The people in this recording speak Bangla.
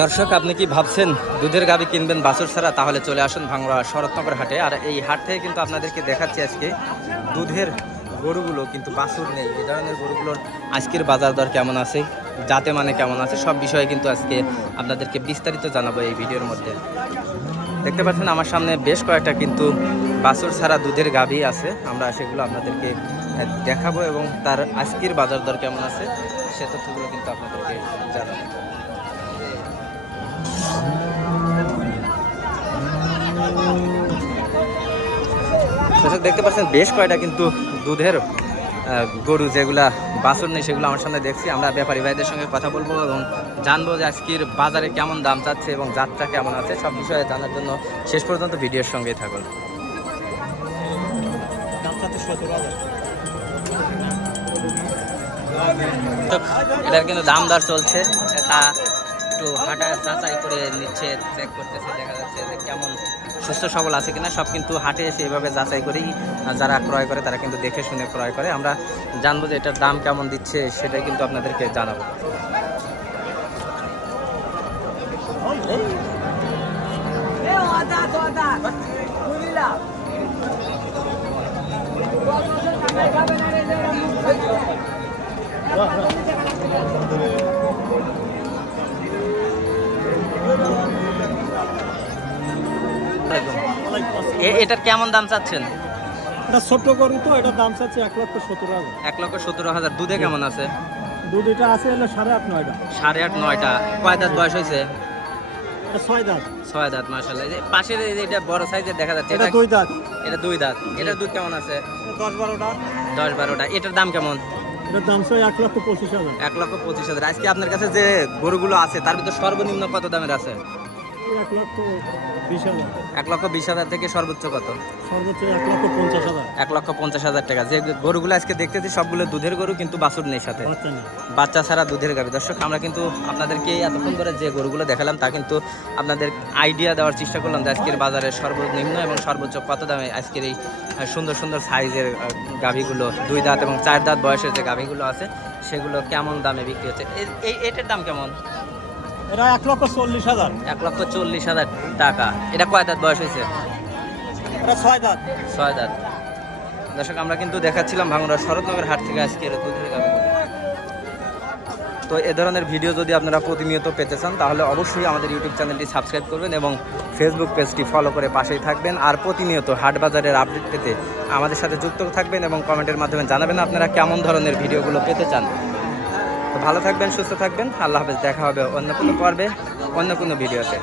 দর্শক, আপনি কি ভাবছেন দুধের গাভী কিনবেন বাছুর ছাড়া? তাহলে চলে আসুন ভাঙ্গুড়া শরৎনগর হাটে। আর এই হাট থেকে কিন্তু আপনাদেরকে দেখাচ্ছি আজকে দুধের গরুগুলো, কিন্তু বাছুর নেই। এই ধরনের গরুগুলোর আজকের বাজার দর কেমন আছে, যাতে মানে কেমন আছে, সব বিষয়ে কিন্তু আজকে আপনাদেরকে বিস্তারিত জানাবো এই ভিডিওর মধ্যে। দেখতে পাচ্ছেন আমার সামনে বেশ কয়েকটা কিন্তু বাছুর ছাড়া দুধের গাভী আছে। আমরা সেগুলো আপনাদেরকে দেখাবো এবং তার আজকের বাজার দর কেমন আছে সে তথ্যগুলো কিন্তু আপনাদেরকে জানাবো। দর্শক, দেখতে পাচ্ছেন বেশ কয়টা কিন্তু দুধের গরু, যেগুলা বাছুর নেই সেগুলো আমার সামনে দেখছি। আমরা ব্যাপারী ভাইদের সঙ্গে কথা বলবো এবং জানবো যে আজকের বাজারে কেমন দাম চাচ্ছে এবং যাত্রা কেমন আছে, সব বিষয়ে জানার জন্য শেষ পর্যন্ত ভিডিওর সঙ্গেই থাকুন। এটার কিন্তু দাম দর চলছে, তা একটু হাঁটা যাচাই করে নিচ্ছে, চেক করতেছে, দেখা যাচ্ছে যে কেমন সুস্থ সবল আছে কিনা। সব কিন্তু হাটে এসে এইভাবে যাচাই করেই যারা ক্রয় করে তারা কিন্তু দেখে শুনে ক্রয় করে। আমরা জানবো যে এটার দাম কেমন দিচ্ছে, সেটাই কিন্তু আপনাদেরকে জানাবো। এটার কেমন দাম চাচ্ছেন? এটা ছোট গরু তো, এটার দাম চাচ্ছে 1,70,000। 1,17,000। দুধে কেমন আছে? দুধ এটা আছে হলো 8.5-9টা। 8.5-9টা। কয় দাঁত বয়স হয়েছে? এটা 6 দাঁত। 6 দাঁত। মাশাআল্লাহ। এই পাশের এটা বড় সাইজের দেখা যাচ্ছে, এটা 2 দাঁত। এটা 2 দাঁত। এটার দুধ কেমন আছে? 10-12টা। 10-12টা। এটার দাম কেমন? এটার দাম চাই 1,25,000। 1,25,000। আজকে আপনার কাছে যে গরুগুলো আছে তার ভিতর সর্বনিম্ন কত দামের আছে? 1,20,000। 1,20,000 থেকে সর্বোচ্চ কত? সর্বোচ্চ 1,50,000। 1,50,000 টাকা। যে গরুগুলো আজকে দেখতেছি সবগুলো দুধের গরু, কিন্তু বাছুর নেই সাথে, বাচ্চা নেই। বাচ্চা ছাড়া দুধের গাভী। দর্শক, আমরা কিন্তু আপনাদেরকে এতক্ষণ ধরে যে গরুগুলো দেখালাম তা কিন্তু আপনাদের আইডিয়া দেওয়ার চেষ্টা করলাম যে আজকের বাজারে সর্বনিম্ন এবং সর্বোচ্চ কত দামে আজকের এই সুন্দর সুন্দর সাইজের গাভীগুলো, 2 দাঁত এবং 4 দাঁত বয়সের যে গাভীগুলো আছে সেগুলো কেমন দামে বিক্রি হচ্ছে। এটার দাম কেমন? এটা 1,40,000। 1,40,000 টাকা। এটা কয় দাঁত বয়স হয়েছে? এটা 6 দাঁত। 6 দাঁত। দর্শক, আমরা কিন্তু দেখাচ্ছিলাম ভাঙ্গুড়া শরৎনগর হাট থেকে আজকের দুধের গাভী। তো এ ধরনের ভিডিও যদি আপনারা প্রতিনিয়ত পেতে চান তাহলে অবশ্যই আমাদের ইউটিউব চ্যানেলটি সাবস্ক্রাইব করবেন এবং ফেসবুক পেজটি ফলো করে পাশেই থাকবেন। আর প্রতিনিয়ত হাট বাজারের আপডেট পেতে আমাদের সাথে যুক্ত থাকবেন এবং কমেন্টের মাধ্যমে জানাবেন আপনারা কেমন ধরনের ভিডিওগুলো পেতে চান। তো ভালো থাকবেন, সুস্থ থাকবেন। আল্লাহ হাফেজ। দেখা হবে অন্য কোনো পর্বে, অন্য কোনো ভিডিওতে।